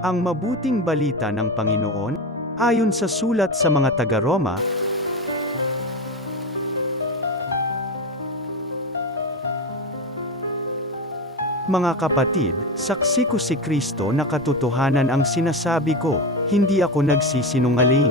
Ang mabuting balita ng Panginoon, ayon sa sulat sa mga taga-Roma. Mga kapatid, saksi ko si Kristo na katotohanan ang sinasabi ko, hindi ako nagsisinungaling.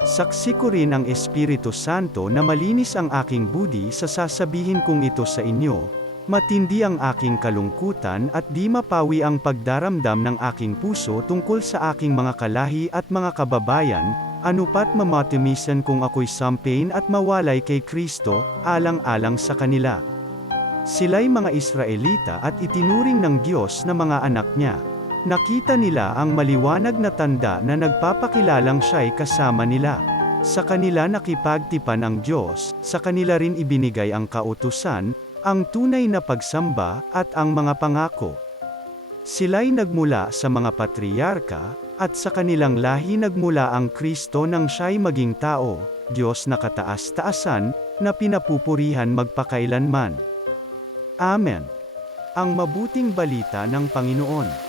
Saksi ko rin ang Espiritu Santo na malinis ang aking budi sa sasabihin kong ito sa inyo. Matindi ang aking kalungkutan at di mapawi ang pagdaramdam ng aking puso tungkol sa aking mga kalahi at mga kababayan, anupat mamatimisan kung ako'y sampain at mawalay kay Kristo, alang-alang sa kanila. Sila'y mga Israelita at itinuring ng Diyos na mga anak niya. Nakita nila ang maliwanag na tanda na nagpapakilalang siya'y kasama nila. Sa kanila nakipagtipan ang Diyos, sa kanila rin ibinigay ang kautusan, ang tunay na pagsamba, at ang mga pangako. Sila'y nagmula sa mga patriyarka, at sa kanilang lahi nagmula ang Kristo nang siya'y maging tao, Diyos na kataas-taasan, na pinapupurihan magpakailanman. Amen. Ang mabuting balita ng Panginoon.